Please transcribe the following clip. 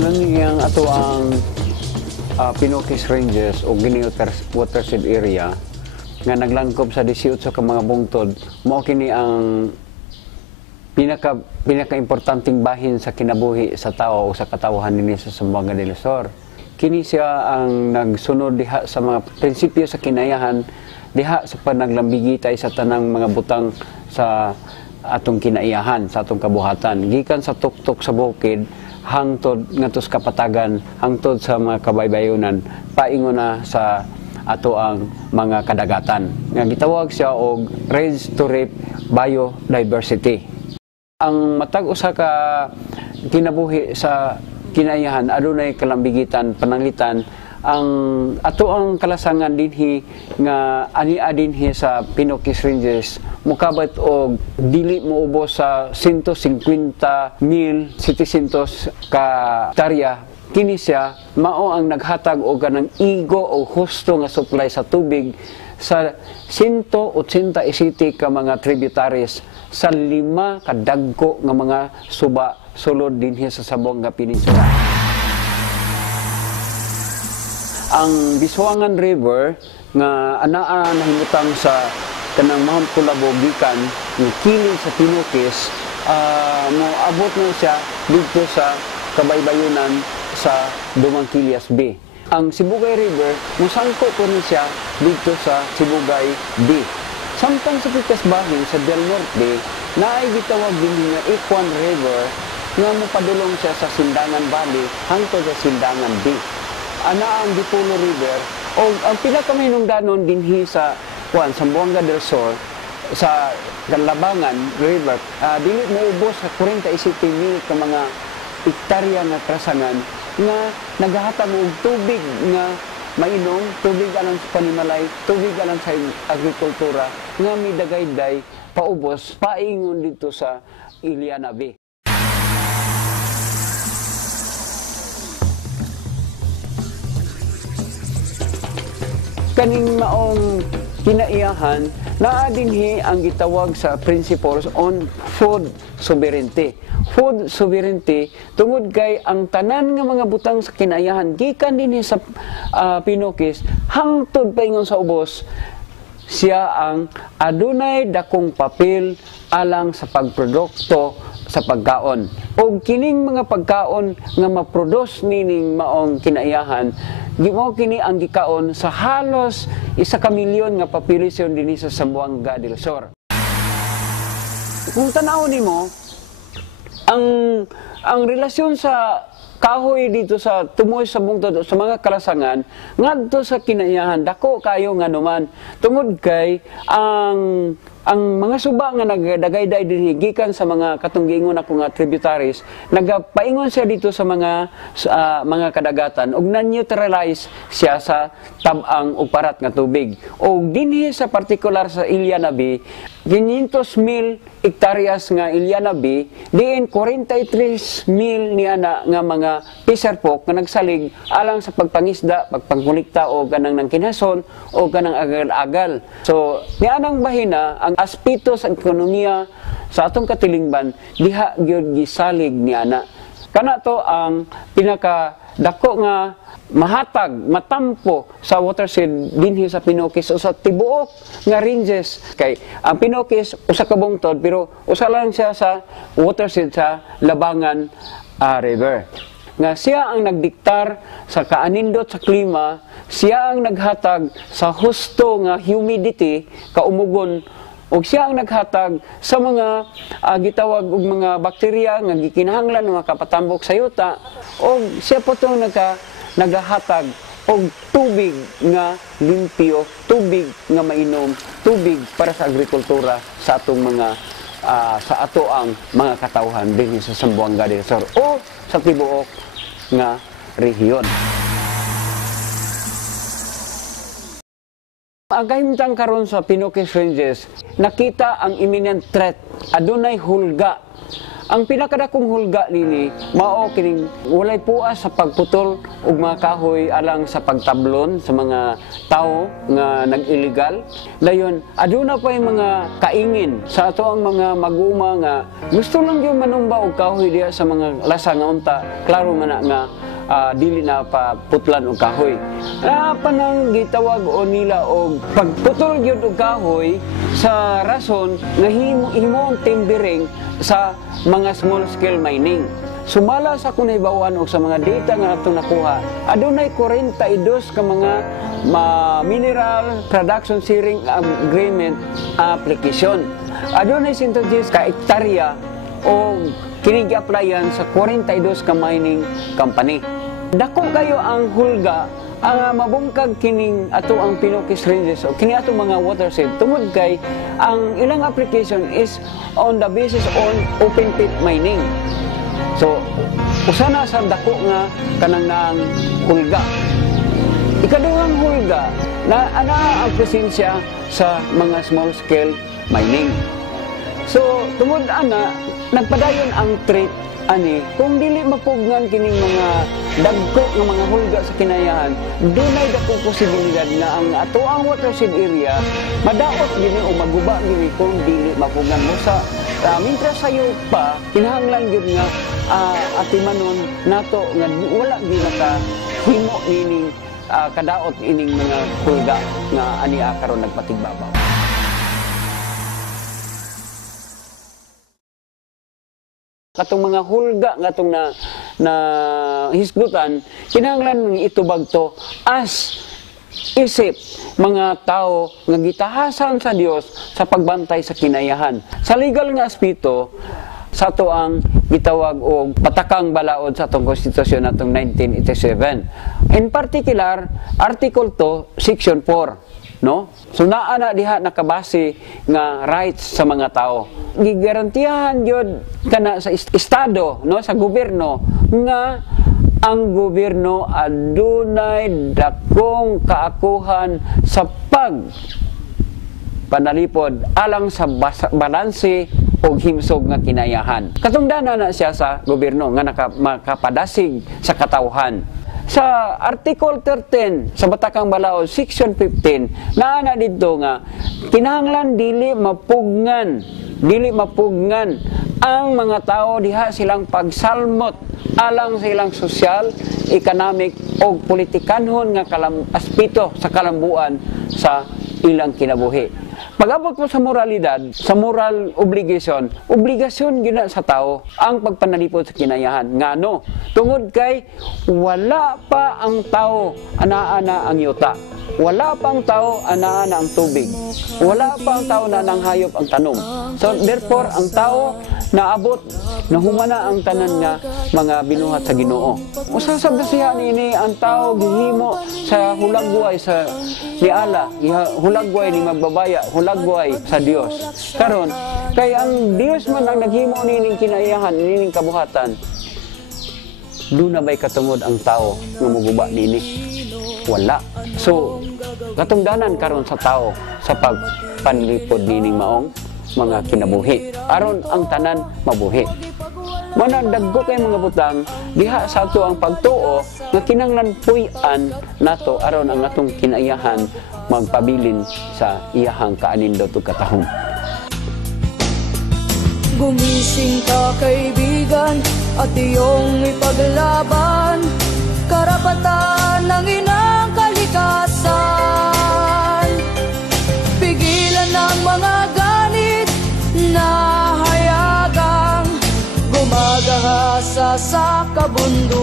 Karon yang ato ang Pinoquis Ranges o Guinea Watershed Area nga naglangkob sa 18 ka mga bungtod, mao kini ang pinaka-importanting bahin sa kinabuhi sa tao o sa katawhan dinhi sa Zamboanga del Sur. Kini siya ang nagsunod diha sa mga prinsipyo sa kinayahan, diha sa panaglambigitay sa tanang mga butang sa atong kinaiyahan, sa atong kabuhatan. Gikan sa tuktok sa bukid, hangtod ngadto sa kapatagan, hangtod sa mga kabaybayonan, paingon na sa ato ang mga kadagatan. Nga gitawag siya og Raise to Reap Biodiversity. Ang matag usa ka kinabuhi sa kinaiyahan adunay kalambigitan, pananglitan, ang ato ang kalasangan dinhi nga ani dinhi sa Pinoquis Ranges mukabat og dili moubos sa 150,700 ka hektarya. Kini siya mao ang naghatag og kanang igo o husto nga supply sa tubig sa 187 ka mga tributaries sa 5 kadagko nga mga suba sulod dinhi sa Zamboanga Peninsula. Ang Bisuangan River nga anaa nahimutang sa kanang Mount Kulabo gikan nga kilid sa Pinoquis, moabot na siya dito sa kabaybayonan sa Dumangkilias Bay. Ang Sibugay River, musangko ko ni siya dito sa Sibugay Bay. Samtang sa pikas bahin sa Del Norte, naay gitawag din nga Ikuan River nga mopadulong siya sa Sindangan Valley hangtod sa Sindangan Bay. Ana ang Dipolo River o ang pinakamahinungdanon dinhi sa Zamboanga del Sur sa Galabangan River, dili maubos sa 47,000 ka mga hektarya nga trasangan nga naghahatag og tubig nga mainom, tubig alang sa panimalay, tubig alang sa agrikultura nga midagayday paubos paingon dito sa Iliana Bay. Kaning maong kinaiyahan, naa dinhi ang gitawag sa Principles on Food Sovereignty. Food sovereignty tungod kay ang tanan nga mga butang sa kinaiyahan gikan dinhi sa Pinoquis hangtod paingon sa ubos, siya ang adunay dakong papel alang sa pagprodukto sa pagkaon. O kining mga pagkaon nga maproduce nining maong kinaiyahan, gimo kini ang gikaon sa halos 1 ka-milyon nga populasyon dinhi sa Zamboanga del Sur. Kung tanaw nimo, ang relasyon sa kahoy dito sa tumoy sa bungtod sa mga kalasangan ngadto sa kinaiyahan dako kayo nga naman tungod kay ang mga suba nga nagadagayday dinhi gikan sa mga katunggingon ako nga tributaries nagapaingon siya dito sa mga kadagatan ug na-neutralize siya sa tab-ang ug parat nga tubig. Og dinhi sa partikular sa Iliana Bay 500,000 hektaryas nga Iliana Bay, diin 43,000 niana nga mga fisher folk nga nagsalig alang sa pagpangisda, pagpangkulikta o ganang nang kinhason o ganang agal-agal. So, nianang bahina ang aspeto sa ekonomiya sa atong katilingban diha gyud gisalig niana. Kana to ang pinakadako nga mahatag, matampo sa watershed dinhi sa Pinoquis o sa tibuok nga ranges. Kay ang Pinoquis usa ka bungtod pero usa lang siya sa watershed sa Labangan River. Nga siya ang nagdiktar sa kaanindot sa klima, siya ang naghatag sa husto nga humidity, kaumugon, ug siya ang naghatag sa mga gitawag og mga bakterya nga gikinahanglan nga kapatambok sa yuta, ug siya po itong nagahatag og tubig nga limpyo, tubig nga mainom, tubig para sa agrikultura sa atong mga sa ato ang mga katawhan dinhi sa Zamboanga del Sur o sa tibuok nga rehiyon. Agahimtang karon sa Pinoquis Ranges, nakita ang imminent threat, adunay hulga ang pinakadakong hulga nini mao kining walay puas sa pagputol og mga kahoy alang sa pagtablon sa mga tao nga nag-illegal. Dayon aduna pa yung mga kaingin sa ato ang mga maguma nga gusto lang yung manumba og kahoy diha sa mga lasa nga unta klaro man na nga dili na pa putlan og kahoy. Panang gitawag o nila og pagputol gyud og kahoy sa rason nga himo timbering sa mga small scale mining. Sumala sa kunaybawan og sa mga data nga ato nakuha, adunay 42 ka mga mineral production sharing agreement application. Adunay 110 ka hektarya o kini gi-applyan sa 42 ka mining company. Dako kayo ang hulga mabungkag kining ato ang Pinokis Ranges o kini ato mga watershed tungod kay ang ilang application is on the basis on open pit mining. So usa na sa dako nga kanang naang hulga. Ikaduhang hulga na ana ang presensya sa mga small scale mining. So tungod ana nagpadayon ang threat ani kung dili mapugnan kining mga dagko nga mga hulga sa kinayahan, dunay dakong posibilidad na ang ato ang watershed area madaot gini o maguba gini kung dili mapugnan mo sa mintra sayo pa kinahanglan gyud nga atimanon nato nga wala gyud nakahimo nining kadaot ining mga hulga nga ani karon nagpatigbabaw. Katong mga hulga nga itong na hisgutan, kinahanglan itubag to as isip mga tao nga gitahasan sa Dios sa pagbantay sa kinayahan. Sa legal nga aspeto, sa to ang gitawag og patakang balaod sa atong konstitusyon atong 1987. In particular, Article 2, Section 4. No? So naa na diha nakabase nga rights sa mga tao. Gigarantiyahan yun kana sa estado, no, sa gobyerno nga ang gobyerno adunay dakong kaakuhan sa panalipod alang sa balanse o himsog nga kinayahan. Katungdanan na siya sa gobyerno nga makapadasig sa katawhan. Sa Article 13 sa Batakang Balaod, Section 15, naana dito nga kinahanglan dili mapugnan ang mga tao diha silang pagsalmot alang sa ilang sosyal, economic o politikanhon nga aspeto sa kalambuan sa ilang kinabuhi. Pag-abot mo sa moralidad, sa moral obligasyon gina sa tao ang pagpanalipod sa kinayahan. Ngano? Tungod kay wala pa ang tao ana-ana ang yuta. Wala pa ang tao ana-ana ang tubig. Wala pa ang tao na nang hayop ang tanom. So therefore, ang tao naabot, nahumana ang tanan nga mga binuhat sa Ginoo. Usasab na siya nini ang tao gihimo sa hulagway sa ni Allah, hulagway ni magbabaya, hulagway sa Dios. Karon kay ang Dios man ang naghimo nining kinaiyahan, nining kabuhatan. Doon na ba'y katungod ang tao nga muguba nini? Wala. So, katungdanan karon sa tao sa pagpanlipod nining maong mga kinabuhi. Aron ang tanan mabuhi. Managdaggo kay mga butang, diha sa ato ang pagtuo nga kinahanglan puy-an nato aron ang atong kinaiyahan magpabilin sa iyahang kaanindot ug katahom. Gumising ka kaibigan at iyong ipaglaban karapatan ng inang kalikasan. Pigilan ang mga ganit na hayagang gumagahasa sa kabundukan.